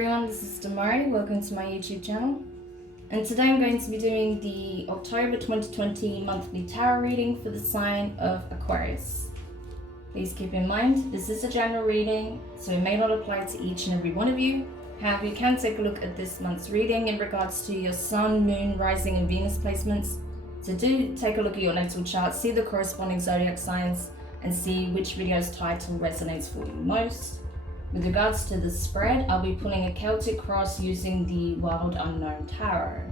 everyone, this is Demari. Welcome to my YouTube channel. And today I'm going to be doing the October 2020 monthly tarot reading for the sign of Aquarius. Please keep in mind, this is a general reading, so it may not apply to each and every one of you. However, you can take a look at this month's reading in regards to your Sun, Moon, Rising and Venus placements. So do take a look at your natal chart, see the corresponding zodiac signs, and see which video's title resonates for you most. With regards to the spread, I'll be pulling a Celtic cross using the Wild Unknown Tarot.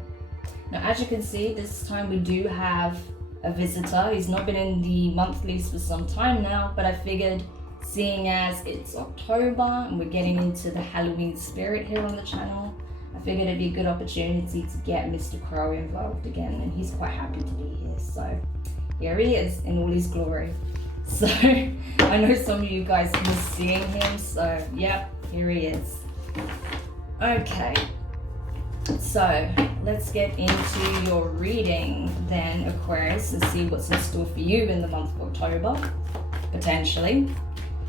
Now, as you can see, this time we do have a visitor. He's not been in the monthlies for some time now, but I figured, seeing as it's October and we're getting into the Halloween spirit here on the channel, I figured it'd be a good opportunity to get Mr. Crow involved again, and he's quite happy to be here. So here he is in all his glory. So I know some of you guys miss seeing him, so yep, here he is. Okay, so let's get into your reading then, Aquarius, and see what's in store for you in the month of October, potentially.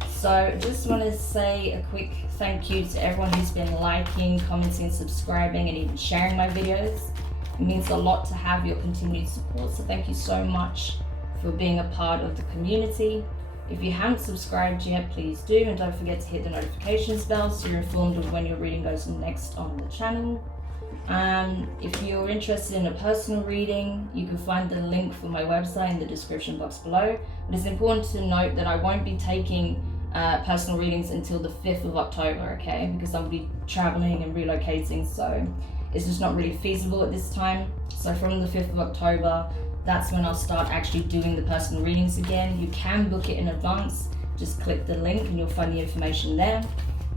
So I just want to say a quick thank you to everyone who's been liking, commenting, subscribing, and even sharing my videos. It means a lot to have your continued support, so thank you so much for being a part of the community. If you haven't subscribed yet, please do, and don't forget to hit the notifications bell so you're informed of when your reading goes next on the channel. If you're interested in a personal reading, you can find the link for my website in the description box below. But it's important to note that I won't be taking personal readings until the 5th of October, okay? Because I'll be traveling and relocating, so it's just not really feasible at this time. So from the 5th of October, that's when I'll start actually doing the personal readings again. You can book it in advance. Just click the link and you'll find the information there.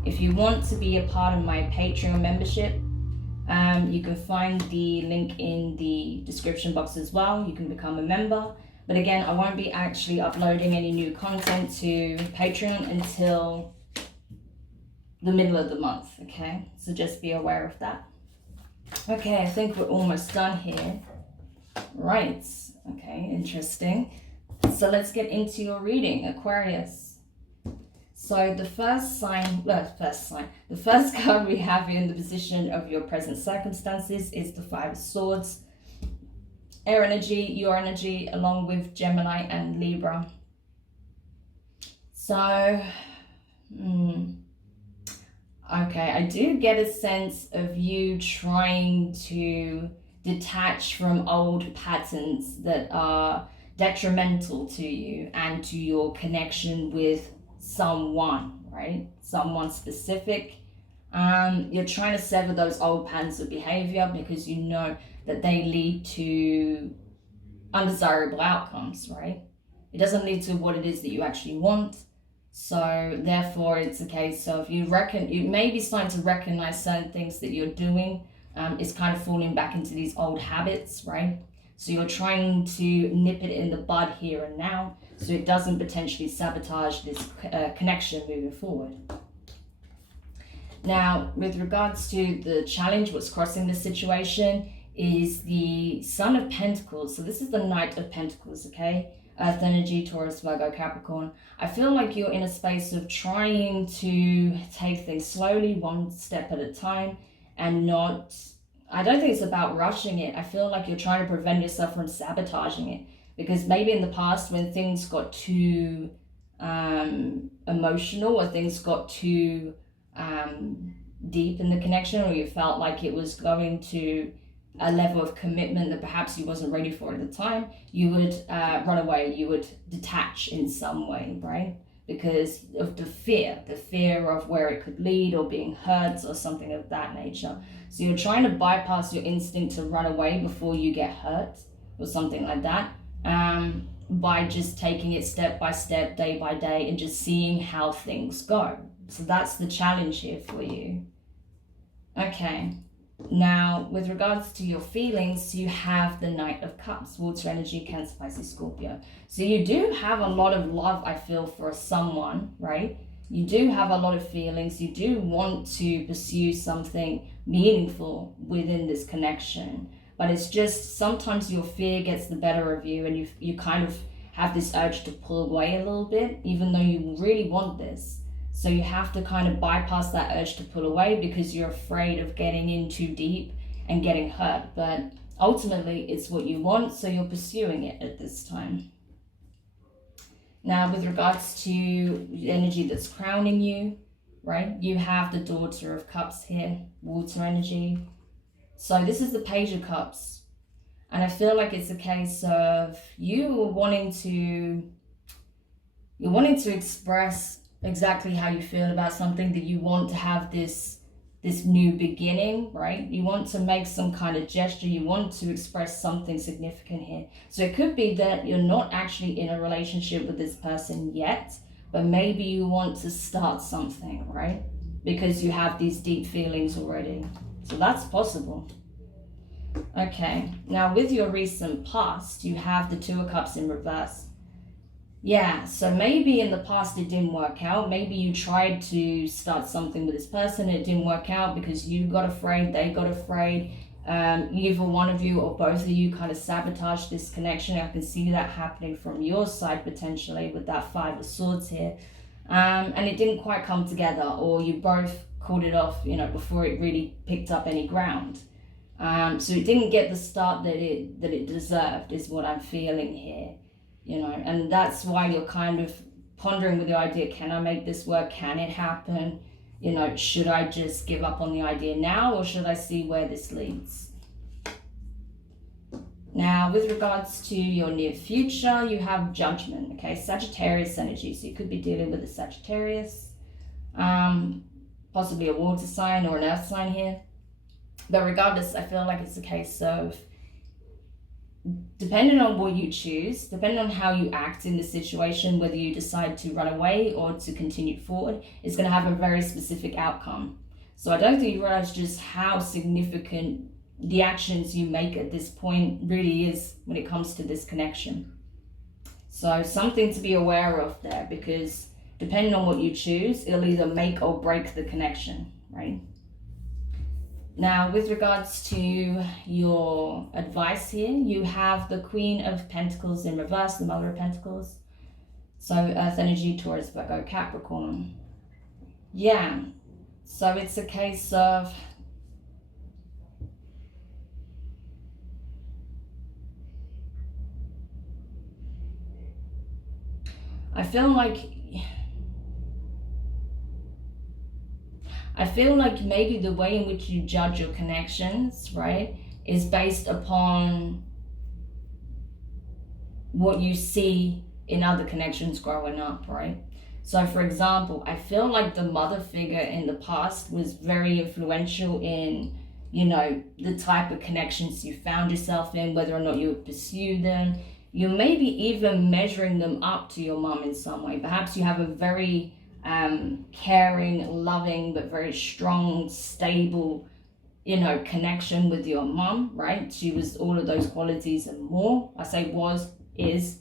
If you want to be a part of my Patreon membership, you can find the link in the description box as well. You can become a member. But again, I won't be actually uploading any new content to Patreon until the middle of the month, okay? So just be aware of that. Okay, I think we're almost done here. Right, okay, interesting. So let's get into your reading, Aquarius. So the first card we have in the position of your present circumstances is the Five of Swords. Air energy, your energy, along with Gemini and Libra. So, okay, I do get a sense of you trying to detach from old patterns that are detrimental to you and to your connection with someone, right? Someone specific. You're trying to sever those old patterns of behavior because you know that they lead to undesirable outcomes, right? It doesn't lead to what it is that you actually want. So therefore it's a case of you may be starting to recognize certain things that you're doing is kind of falling back into these old habits, right? So you're trying to nip it in the bud here and now so it doesn't potentially sabotage this connection moving forward. Now, with regards to the challenge, what's crossing this situation is the Son of Pentacles. So this is the Knight of Pentacles, okay? Earth energy, Taurus, Virgo, Capricorn. I feel like you're in a space of trying to take things slowly, one step at a time, and not, I don't think it's about rushing it. I feel like you're trying to prevent yourself from sabotaging it, because maybe in the past when things got too emotional or things got too deep in the connection, or you felt like it was going to a level of commitment that perhaps you wasn't ready for at the time, you would run away, you would detach in some way, right? Because of the fear of where it could lead, or being hurt or something of that nature. So you're trying to bypass your instinct to run away before you get hurt or something like that, by just taking it step by step, day by day, and just seeing how things go. So that's the challenge here for you. Okay, now with regards to your feelings, you have the Knight of Cups, water energy, Cancer, Pisces, Scorpio. So you do have a lot of love, I feel, for someone, right? You do have a lot of feelings. You do want to pursue something meaningful within this connection, but it's just sometimes your fear gets the better of you, and you kind of have this urge to pull away a little bit, even though you really want this. So you have to kind of bypass that urge to pull away because you're afraid of getting in too deep and getting hurt. But ultimately, it's what you want, so you're pursuing it at this time. Now, with regards to the energy that's crowning you, right? You have the Daughter of Cups here, water energy. So this is the Page of Cups. And I feel like it's a case of you wanting to express exactly how you feel about something, that you want to have this new beginning, right? You want to make some kind of gesture. You want to express something significant here. So it could be that you're not actually in a relationship with this person yet, but maybe you want to start something, right? Because you have these deep feelings already. So that's possible. Okay, now with your recent past, you have the Two of Cups in reverse. Yeah, so maybe in the past it didn't work out. Maybe you tried to start something with this person, it didn't work out because you got afraid, they got afraid. Either one of you or both of you kind of sabotaged this connection. I can see that happening from your side potentially with that Five of Swords here. And it didn't quite come together, or you both called it off, before it really picked up any ground. So it didn't get the start that it deserved, is what I'm feeling here. And that's why you're kind of pondering with the idea, can I make this work? Can it happen? Should I just give up on the idea now, or should I see where this leads? Now, with regards to your near future, you have Judgment, okay? Sagittarius energy, so you could be dealing with a Sagittarius, possibly a water sign or an earth sign here. But regardless, I feel like it's a case of, depending on what you choose, depending on how you act in the situation, whether you decide to run away or to continue forward, it's going to have a very specific outcome. So I don't think you realize just how significant the actions you make at this point really is when it comes to this connection. So something to be aware of there, because depending on what you choose, it'll either make or break the connection, right? Now, with regards to your advice here, you have the Queen of Pentacles in reverse, the Mother of Pentacles. So Earth energy, Taurus, Virgo, Capricorn. Yeah, so it's a case of, I feel like maybe the way in which you judge your connections, right, is based upon what you see in other connections growing up, right? So for example, I feel like the mother figure in the past was very influential in, the type of connections you found yourself in, whether or not you would pursue them. You may be even measuring them up to your mom in some way. Perhaps you have a very caring, loving, but very strong, stable, connection with your mom, right? She was all of those qualities and more. I say is,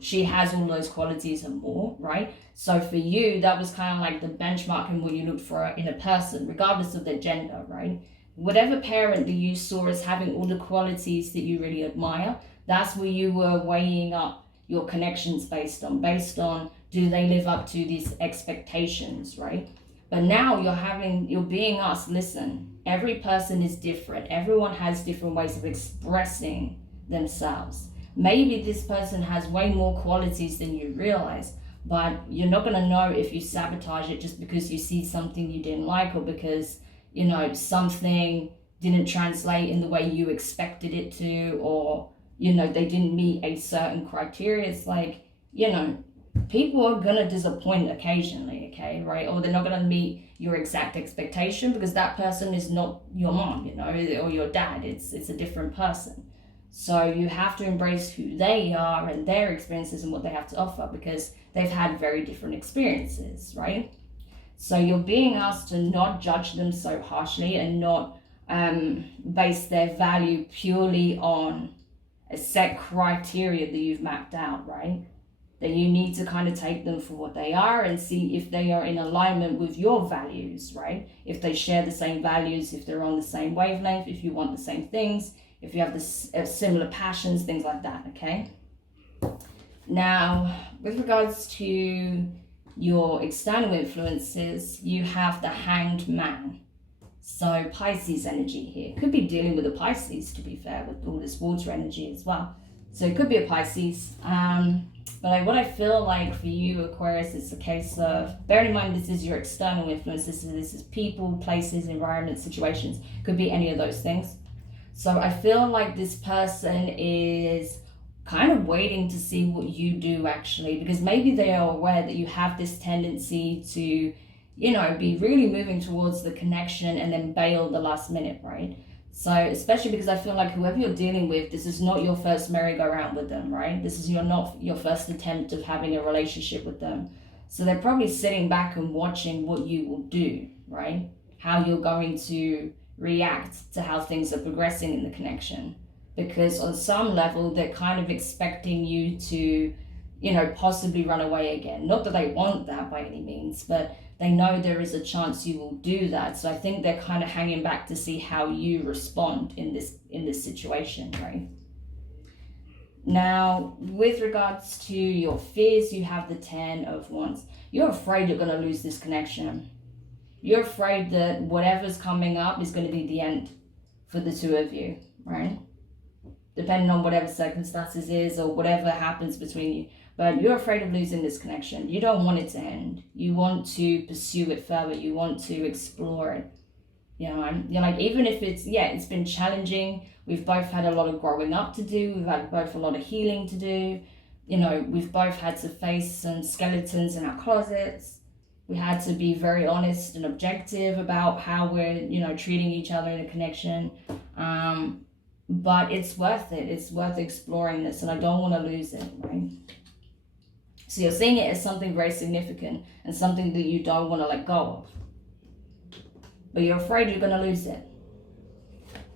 she has all those qualities and more, right? So for you, that was kind of like the benchmark in what you look for in a person, regardless of their gender, right? Whatever parent that you saw as having all the qualities that you really admire, that's where you were weighing up your connections based on do they live up to these expectations, right? But now you're being asked, listen, every person is different. Everyone has different ways of expressing themselves. Maybe this person has way more qualities than you realize, but you're not going to know if you sabotage it just because you see something you didn't like, or because, something didn't translate in the way you expected it to, or, they didn't meet a certain criteria. It's like, people are going to disappoint occasionally, okay, right? Or they're not going to meet your exact expectation because that person is not your mom, or your dad. It's a different person. So you have to embrace who they are and their experiences and what they have to offer, because they've had very different experiences, right? So you're being asked to not judge them so harshly and not base their value purely on a set criteria that you've mapped out, right? That you need to kind of take them for what they are and see if they are in alignment with your values, right? If they share the same values, if they're on the same wavelength, if you want the same things, if you have the similar passions, things like that, okay? Now, with regards to your external influences, you have the Hanged Man. So Pisces energy here. Could be dealing with a Pisces, to be fair, with all this water energy as well. So it could be a Pisces. But what I feel like for you, Aquarius, it's a case of, bearing in mind this is your external influence, this is people, places, environments, situations, could be any of those things. So I feel like this person is kind of waiting to see what you do actually, because maybe they are aware that you have this tendency to, you know, be really moving towards the connection and then bail the last minute, right? So especially because I feel like whoever you're dealing with, this is not your first merry-go-round with them, right? This is not your first attempt of having a relationship with them. So they're probably sitting back and watching what you will do, right? How you're going to react to how things are progressing in the connection. Because on some level, they're kind of expecting you to, you know, possibly run away again. Not that they want that by any means, but they know there is a chance you will do that. So I think they're kind of hanging back to see how you respond in this situation, right? Now, with regards to your fears, you have the 10 of Wands. You're afraid you're going to lose this connection. You're afraid that whatever's coming up is going to be the end for the two of you, right? Depending on whatever circumstances is or whatever happens between you. But you're afraid of losing this connection. You don't want it to end. You want to pursue it further. You want to explore it. You know, you're like, even if it's been challenging. We've both had a lot of growing up to do. We've had both a lot of healing to do. You know, we've both had to face some skeletons in our closets. We had to be very honest and objective about how we're, you know, treating each other in a connection. But it's worth it. It's worth exploring this, and I don't want to lose it, right? So you're seeing it as something very significant and something that you don't want to let go of. But you're afraid you're going to lose it.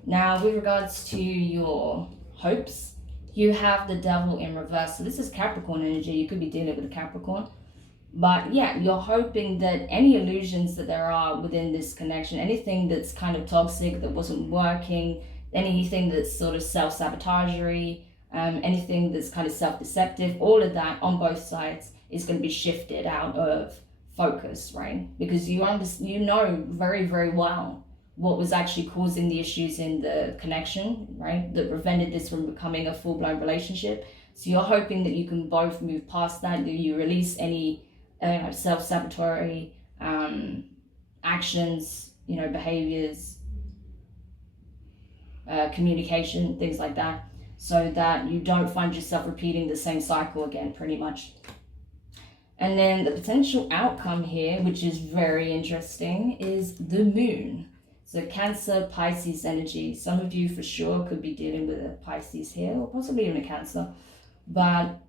Now, with regards to your hopes, you have the Devil in reverse. So this is Capricorn energy. You could be dealing with a Capricorn. But yeah, you're hoping that any illusions that there are within this connection, anything that's kind of toxic, that wasn't working, anything that's sort of self-sabotagery, anything that's kind of self-deceptive, all of that on both sides is going to be shifted out of focus, right? Because you know very, very well what was actually causing the issues in the connection, right? That prevented this from becoming a full-blown relationship. So you're hoping that you can both move past that you release any self-sabotatory actions, you know, behaviors, communication, things like that, so that you don't find yourself repeating the same cycle again, pretty much. And then the potential outcome here, which is very interesting, is the Moon. So Cancer, Pisces energy. Some of you for sure could be dealing with a Pisces here, or possibly even a Cancer. But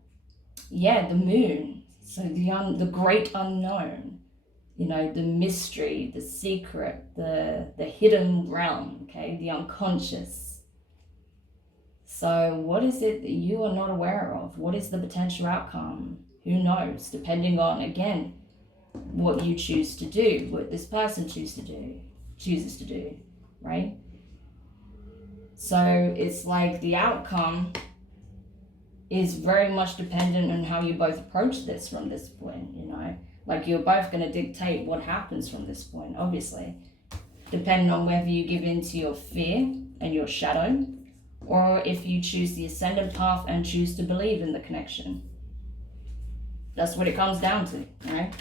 yeah, the Moon. So the great unknown, you know, the mystery, the secret, the hidden realm, okay, the unconscious. So what is it that you are not aware of? What is the potential outcome? Who knows? Depending on, again, what you choose to do, what this person chooses to do, right? So it's like the outcome is very much dependent on how you both approach this from this point, you know. Like you're both going to dictate what happens from this point, obviously, depending on whether you give in to your fear and your shadow, or if you choose the ascendant path and choose to believe in the connection. That's what it comes down to, right?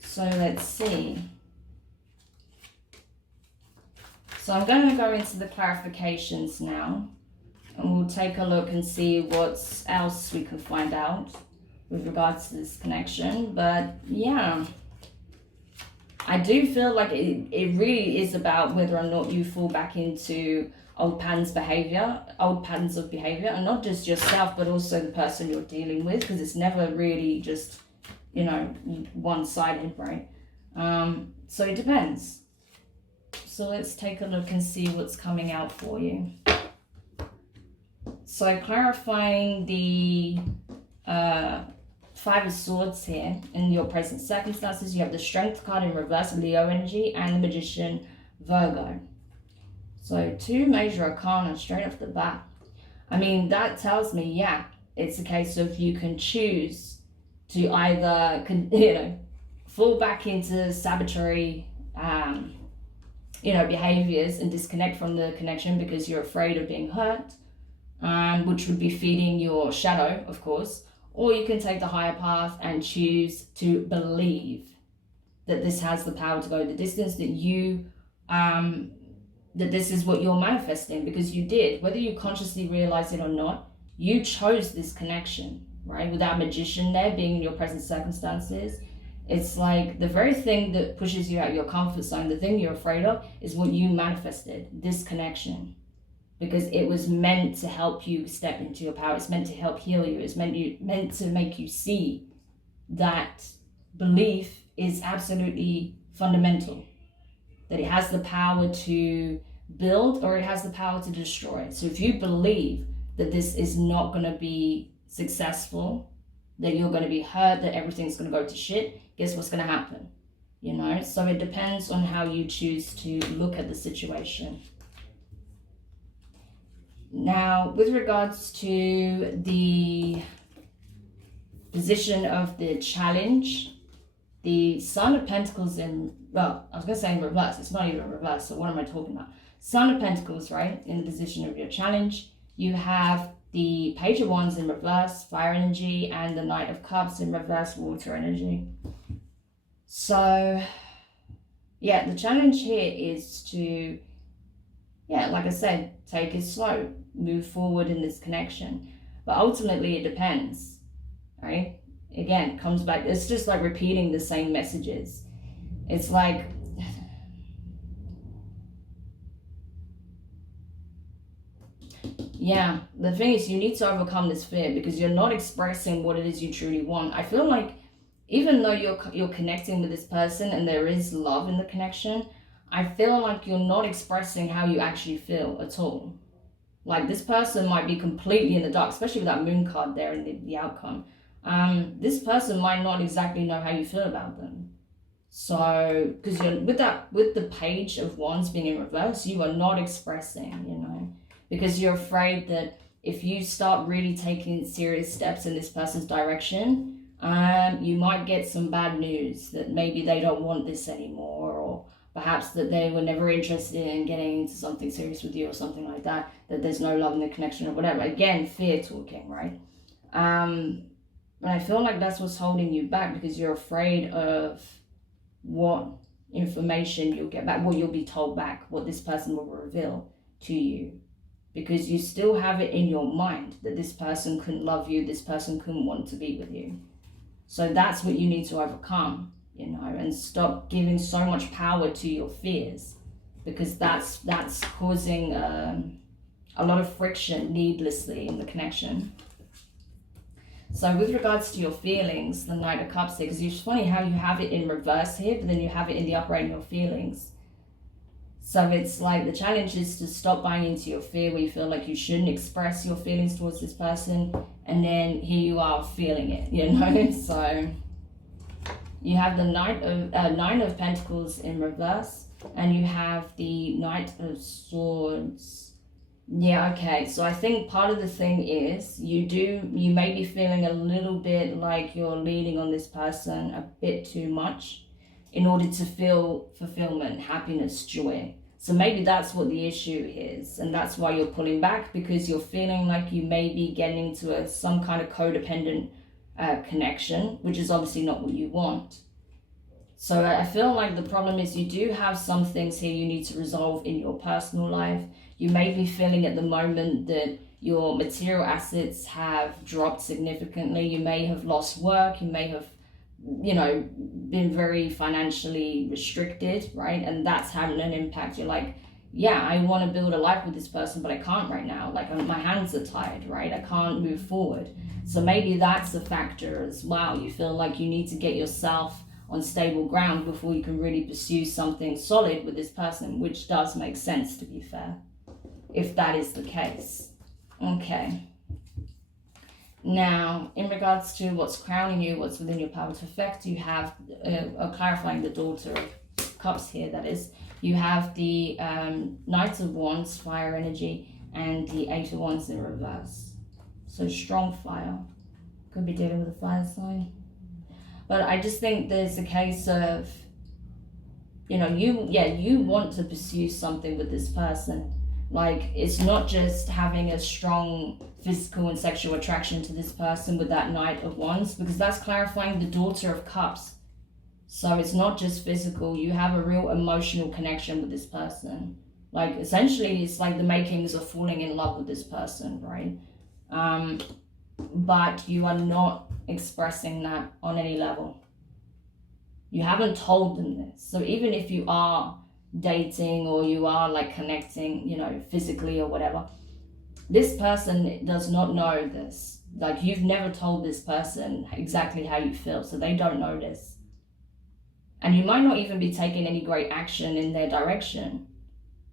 So let's see. So I'm going to go into the clarifications now, and we'll take a look and see what else we can find out with regards to this connection. But yeah, I do feel like it really is about whether or not you fall back into old patterns of behavior, and not just yourself, but also the person you're dealing with, because it's never really just, you know, one-sided, right? So it depends. So let's take a look and see what's coming out for you. So clarifying the Five of Swords here in your present circumstances, you have the Strength card in reverse, Leo energy, and the Magician, Virgo. So two major arcana straight off the bat. I mean, that tells me, yeah, it's a case of you can choose to either, you know, fall back into sabotatory, you know, behaviors and disconnect from the connection because you're afraid of being hurt, which would be feeding your shadow, of course. Or you can take the higher path and choose to believe that this has the power to go the distance, that you, that this is what you're manifesting, because you did, whether you consciously realize it or not, you chose this connection, right? With that magician there being in your present circumstances, it's like the very thing that pushes you out of your comfort zone, the thing you're afraid of, is what you manifested, this connection. Because it was meant to help you step into your power. It's meant to help heal you. It's meant to make you see that belief is absolutely fundamental. That it has the power to build or it has the power to destroy. So if you believe that this is not going to be successful, that you're going to be hurt, that everything's going to go to shit, guess what's going to happen? You know, so it depends on how you choose to look at the situation. Now, with regards to the position of the challenge, the Sun of Pentacles in, well, I was going to say in reverse. It's not even reverse, so what am I talking about? Sun of Pentacles, right, in the position of your challenge. You have the Page of Wands in reverse, fire energy, and the Knight of Cups in reverse, water energy. So, yeah, the challenge here is to, yeah, like I said, take it slow, move forward in this connection. But ultimately, it depends, right? Again, it comes back, it's just like repeating the same messages. It's like, yeah, the thing is, you need to overcome this fear because you're not expressing what it is you truly want. I feel like even though you're connecting with this person and there is love in the connection, I feel like you're not expressing how you actually feel at all. Like this person might be completely in the dark, especially with that moon card there in the outcome. This person might not exactly know how you feel about them. So, because you're with the Page of Wands being in reverse, you are not expressing, you know, because you're afraid that if you start really taking serious steps in this person's direction, you might get some bad news that maybe they don't want this anymore, or perhaps that they were never interested in getting into something serious with you or something like that, that there's no love in the connection or whatever. Again, fear talking, right? And I feel like that's what's holding you back because you're afraid of what information you'll get back, what you'll be told back, what this person will reveal to you. Because you still have it in your mind that this person couldn't love you, this person couldn't want to be with you. So that's what you need to overcome, you know, and stop giving so much power to your fears, because that's causing a lot of friction needlessly in the connection. So with regards to your feelings, the Knight of Cups here, because it's funny how you have it in reverse here, but then you have it in the upright in your feelings. So it's like the challenge is to stop buying into your fear where you feel like you shouldn't express your feelings towards this person, and then here you are feeling it, you know. So you have the Nine of Pentacles in reverse, and you have the Knight of Swords. Yeah, okay, so I think part of the thing is you may be feeling a little bit like you're leaning on this person a bit too much in order to feel fulfillment, happiness, joy. So maybe that's what the issue is, and that's why you're pulling back, because you're feeling like you may be getting into some kind of codependent connection, which is obviously not what you want. So I feel like the problem is you do have some things here you need to resolve in your personal life. You may be feeling at the moment that your material assets have dropped significantly. You may have lost work. You may have, you know, been very financially restricted, right? And that's having an impact. You're like, yeah, I want to build a life with this person, but I can't right now. Like my hands are tied, right? I can't move forward. So maybe that's a factor as well. You feel like you need to get yourself on stable ground before you can really pursue something solid with this person, which does make sense, to be fair, if that is the case. Okay. Now, in regards to what's crowning you, what's within your power to affect, you have, clarifying the Daughter of Cups here, that is, you have the Knight of Wands, fire energy, and the Eight of Wands in reverse. So strong fire. Could be dealing with a fire sign. But I just think there's a case of, you know, you want to pursue something with this person. Like, it's not just having a strong physical and sexual attraction to this person with that Knight of Wands, because that's clarifying the Daughter of Cups. So it's not just physical, you have a real emotional connection with this person. Like, essentially, it's like the makings of falling in love with this person, right? But you are not expressing that on any level. You haven't told them this. So even if you are dating or you are like connecting, you know, physically or whatever, this person does not know this. Like, you've never told this person exactly how you feel, so they don't know this. And you might not even be taking any great action in their direction,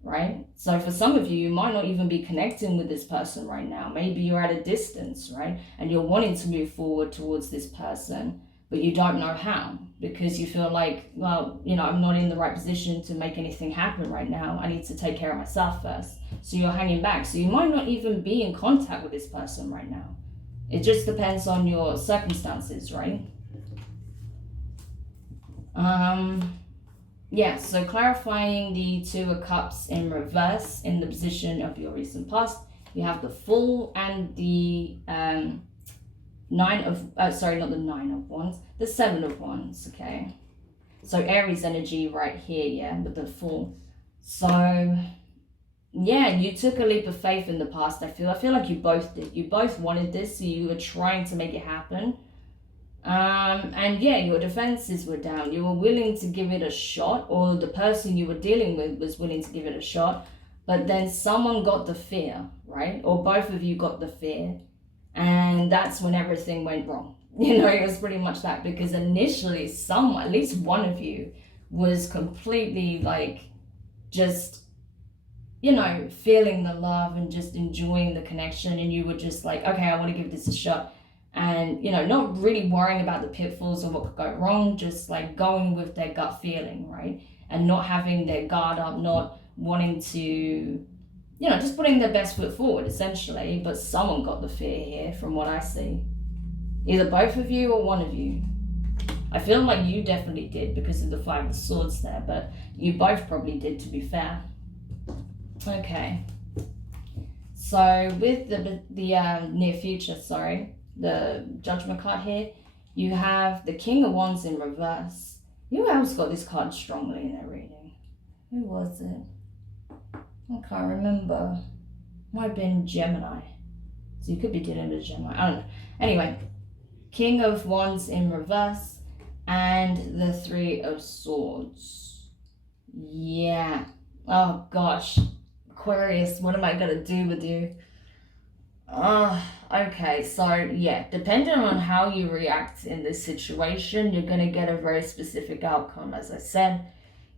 right? So for some of you, you might not even be connecting with this person right now. Maybe you're at a distance, right? And you're wanting to move forward towards this person, but you don't know how, because you feel like, well, you know, I'm not in the right position to make anything happen right now. I need to take care of myself first. So you're hanging back. So you might not even be in contact with this person right now. It just depends on your circumstances, right? Yeah, so clarifying the Two of Cups in reverse in the position of your recent past. You have the Fool and the Nine of, sorry, not the Nine of Wands, the Seven of Wands, okay? So Aries energy right here, yeah, with the Fool. So, yeah, you took a leap of faith in the past, I feel like you both did. You both wanted this, so you were trying to make it happen. And yeah, your defenses were down. You were willing to give it a shot, or the person you were dealing with was willing to give it a shot, but then someone got the fear, right? Or both of you got the fear, and that's when everything went wrong. You know, it was pretty much that, because initially someone, at least one of you, was completely like just, you know, feeling the love and just enjoying the connection, and you were just like, okay, I want to give this a shot. And, you know, not really worrying about the pitfalls of what could go wrong, just like going with their gut feeling, right? And not having their guard up, not wanting to, you know, just putting their best foot forward, essentially. But someone got the fear here, from what I see. Either both of you or one of you. I feel like you definitely did because of the Five of Swords there, but you both probably did, to be fair. Okay. So with the near future, sorry, the Judgment card here, you have the King of Wands in reverse. Who else got this card strongly in their reading? Who was it? I can't remember. Might have been Gemini. So you could be dealing with Gemini. I don't know. Anyway, King of Wands in reverse and the Three of Swords. Yeah. Oh gosh. Aquarius, what am I going to do with you? Okay, so yeah, depending on how you react in this situation, you're going to get a very specific outcome. As I said,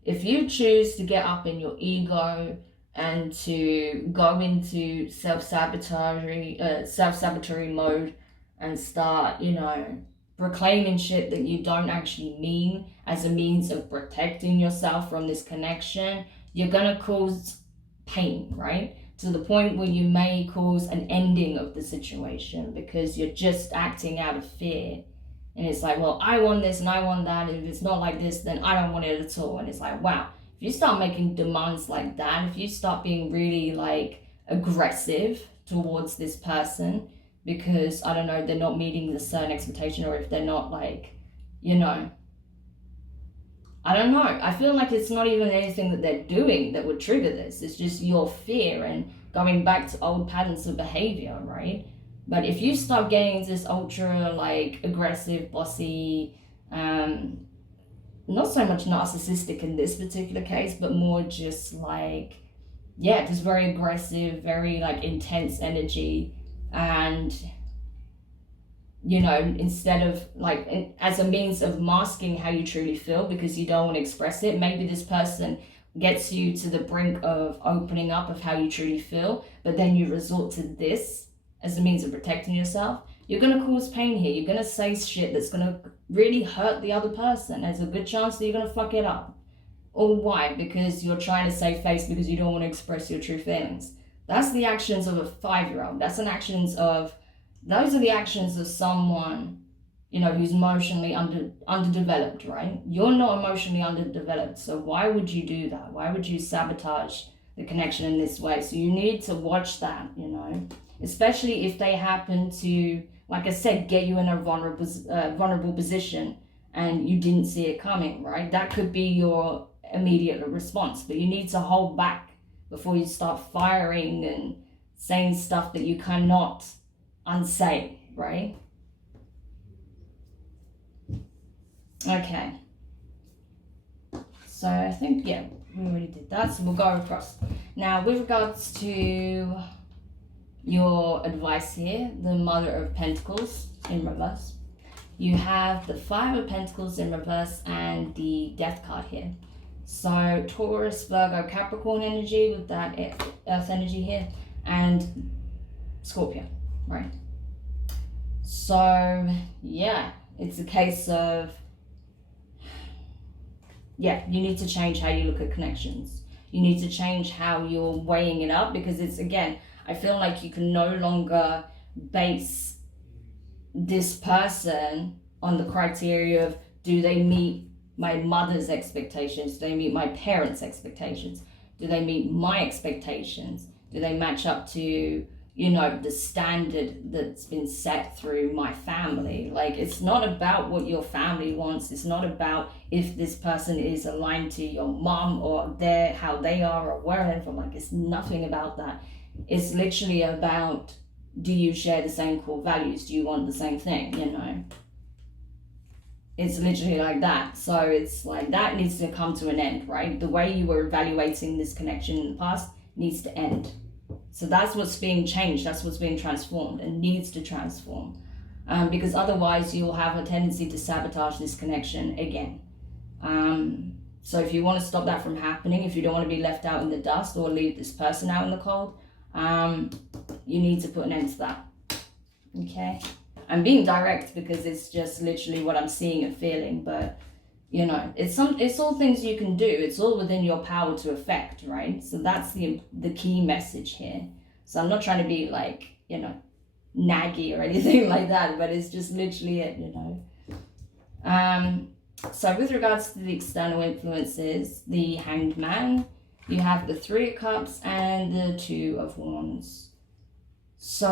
if you choose to get up in your ego and to go into self-sabotatory mode and start, you know, proclaiming shit that you don't actually mean as a means of protecting yourself from this connection, you're going to cause pain, right? To the point where you may cause an ending of the situation because you're just acting out of fear. And it's like, well, I want this and I want that. If it's not like this, then I don't want it at all. And it's like, wow, if you start making demands like that, if you start being really like aggressive towards this person because, I don't know, they're not meeting the certain expectation, or if they're not like, you know, I don't know. I feel like it's not even anything that they're doing that would trigger this. It's just your fear and going back to old patterns of behavior, right? But if you start getting into this ultra like aggressive, bossy, not so much narcissistic in this particular case, but more just like, yeah, just very aggressive, very like intense energy, and you know, instead of like as a means of masking how you truly feel because you don't want to express it, maybe this person gets you to the brink of opening up of how you truly feel, but then you resort to this as a means of protecting yourself. You're going to cause pain here. You're going to say shit that's going to really hurt the other person. There's a good chance that you're going to fuck it up. Or why? Because you're trying to save face because you don't want to express your true feelings. That's the actions of a 5-year-old. That's an actions of, those are the actions of someone, you know, who's emotionally underdeveloped, right? You're not emotionally underdeveloped, so why would you do that? Why would you sabotage the connection in this way? So you need to watch that, you know, especially if they happen to, like I said, get you in a vulnerable position and you didn't see it coming, right? That could be your immediate response, but you need to hold back before you start firing and saying stuff that you cannot unsay, right? Okay. So I think, yeah, we already did that, so we'll go across. Now, with regards to your advice here, the Mother of Pentacles in reverse, you have the Five of Pentacles in reverse and the Death card here. So Taurus, Virgo, Capricorn energy with that Earth energy here, and Scorpio, right? So yeah, it's a case of, yeah, you need to change how you look at connections. You need to change how you're weighing it up, because it's, again, I feel like you can no longer base this person on the criteria of, do they meet my mother's expectations? Do they meet my parents' expectations? Do they meet my expectations? Do they match up to, you know, the standard that's been set through my family? Like, it's not about what your family wants. It's not about if this person is aligned to your mom or how they are or wherever. Like, it's nothing about that. It's literally about, do you share the same core values? Do you want the same thing, you know? It's literally like that. So it's like, that needs to come to an end, right? The way you were evaluating this connection in the past needs to end. So that's what's being changed. That's what's being transformed and needs to transform. Because otherwise you'll have a tendency to sabotage this connection again. So if you want to stop that from happening, if you don't want to be left out in the dust or leave this person out in the cold, you need to put an end to that. Okay? I'm being direct because it's just literally what I'm seeing and feeling, but you know, it's all things you can do. It's all within your power to affect, right? So that's the key message here. So I'm not trying to be like, you know, naggy or anything like that, but it's just literally it, you know. So with regards to the external influences, the Hanged Man, you have the Three of Cups and the Two of Wands. So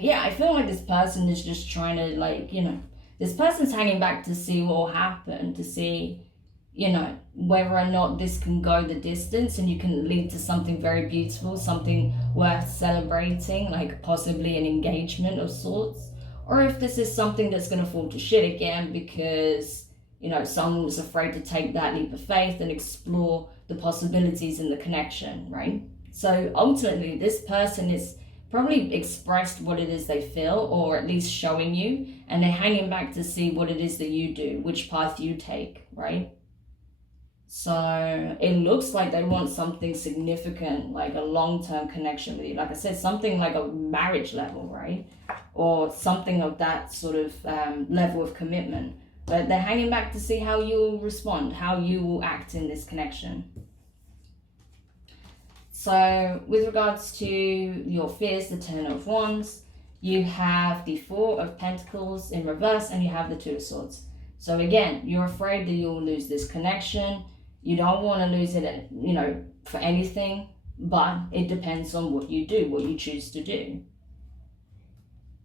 yeah, I feel like this person is just trying to, like, you know, this person's hanging back to see what will happen, to see, you know, whether or not this can go the distance and you can lead to something very beautiful, something worth celebrating, like possibly an engagement of sorts, or if this is something that's going to fall to shit again because, you know, someone was afraid to take that leap of faith and explore the possibilities in the connection, right? So ultimately, this person is probably expressed what it is they feel, or at least showing you, and they're hanging back to see what it is that you do, which path you take, right? So it looks like they want something significant, like a long-term connection with you. Like I said, something like a marriage level, right? Or something of that sort of level of commitment. But they're hanging back to see how you'll respond, how you will act in this connection. So with regards to your fears, the Ten of Wands, you have the Four of Pentacles in reverse and you have the Two of Swords. So again, you're afraid that you'll lose this connection. You don't want to lose it, you know, for anything, but it depends on what you do, what you choose to do.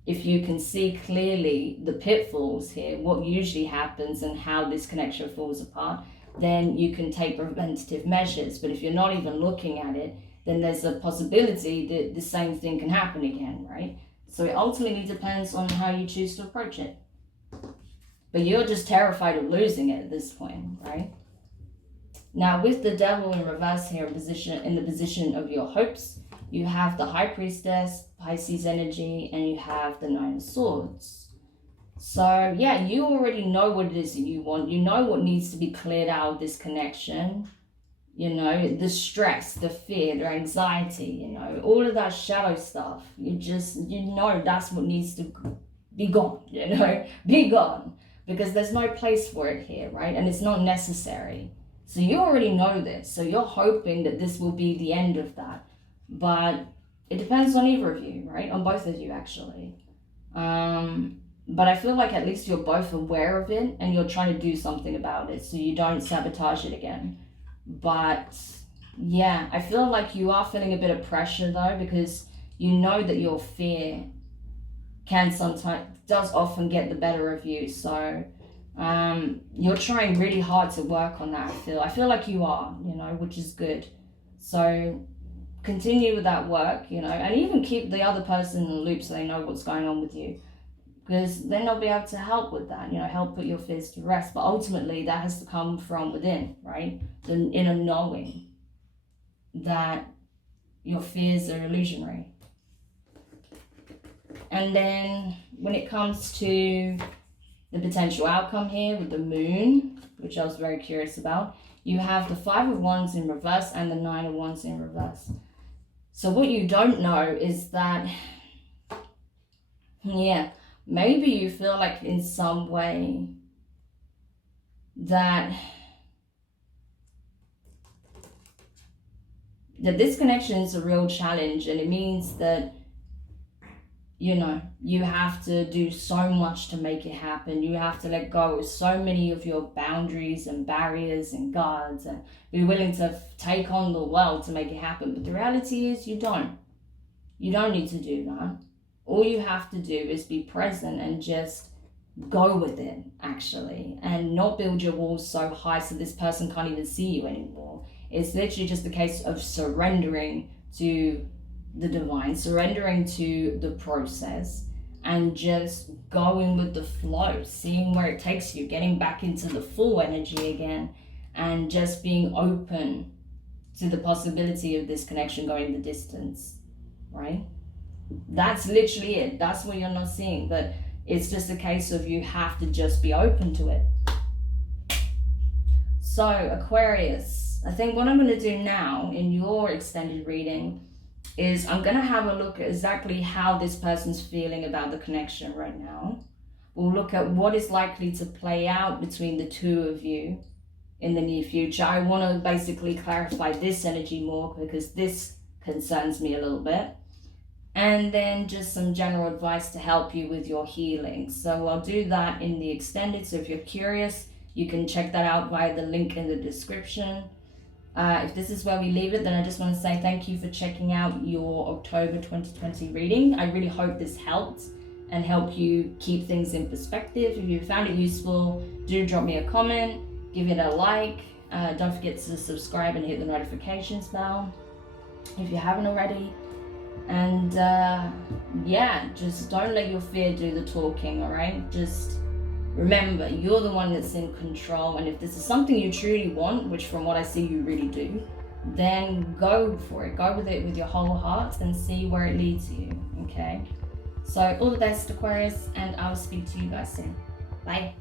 If you can see clearly the pitfalls here, what usually happens and how this connection falls apart, then you can take preventative measures. But if you're not even looking at it, then there's a possibility that the same thing can happen again, right? So it ultimately depends on how you choose to approach it. But you're just terrified of losing it at this point, right? Now with the Devil in reverse here in the position of your hopes, you have the High Priestess, Pisces energy, and you have the Nine of Swords. So yeah, you already know what it is that you want. You know what needs to be cleared out of this connection. You know, the stress, the fear, the anxiety, you know, all of that shadow stuff. You know that's what needs to be gone, you know, be gone. Because there's no place for it here, right? And it's not necessary. So you already know this. So you're hoping that this will be the end of that. But it depends on either of you, right? On both of you, actually. But I feel like at least you're both aware of it and you're trying to do something about it so you don't sabotage it again. But yeah, I feel like you are feeling a bit of pressure though, because you know that your fear can sometimes, does often get the better of you. So you're trying really hard to work on that. I feel like you are, which is good. So continue with that work, and even keep the other person in the loop so they know what's going on with you, because then they'll be able to help with that, help put your fears to rest. But ultimately that has to come from within, right? The inner knowing that your fears are illusionary. And then when it comes to the potential outcome here with the moon, which I was very curious about, you have the 5 of Wands in reverse and the 9 of Wands in reverse. So what you don't know is that, maybe you feel like in some way that this connection is a real challenge, and it means that you have to do so much to make it happen. You have to let go of so many of your boundaries and barriers and guards and be willing to take on the world to make it happen. But the reality is you don't need to do that. All you have to do is be present and just go with it, actually, and not build your walls so high so this person can't even see you anymore. It's literally just a case of surrendering to the divine, surrendering to the process, and just going with the flow, seeing where it takes you, getting back into the full energy again, and just being open to the possibility of this connection going the distance, right? That's literally it. That's what you're not seeing, that it's just a case of you have to just be open to it. So Aquarius, I think what I'm going to do now in your extended reading is I'm going to have a look at exactly how this person's feeling about the connection right now. We'll look at what is likely to play out between the two of you in the near future. I want to basically clarify this energy more because this concerns me a little bit. And then just some general advice to help you with your healing. So I'll do that in the extended. So if you're curious, you can check that out via the link in the description. If this is where we leave it, then I just want to say thank you for checking out your October 2020 reading. I really hope this helped and helped you keep things in perspective. If you found it useful, do drop me a comment, give it a like. Don't forget to subscribe and hit the notifications bell if you haven't already. And just don't let your fear do the talking, all right? Just remember, you're the one that's in control, and if this is something you truly want, which from what I see you really do, then go for it. Go with it with your whole heart and see where it leads you, okay? So all the best, Aquarius, and I'll speak to you guys soon. Bye.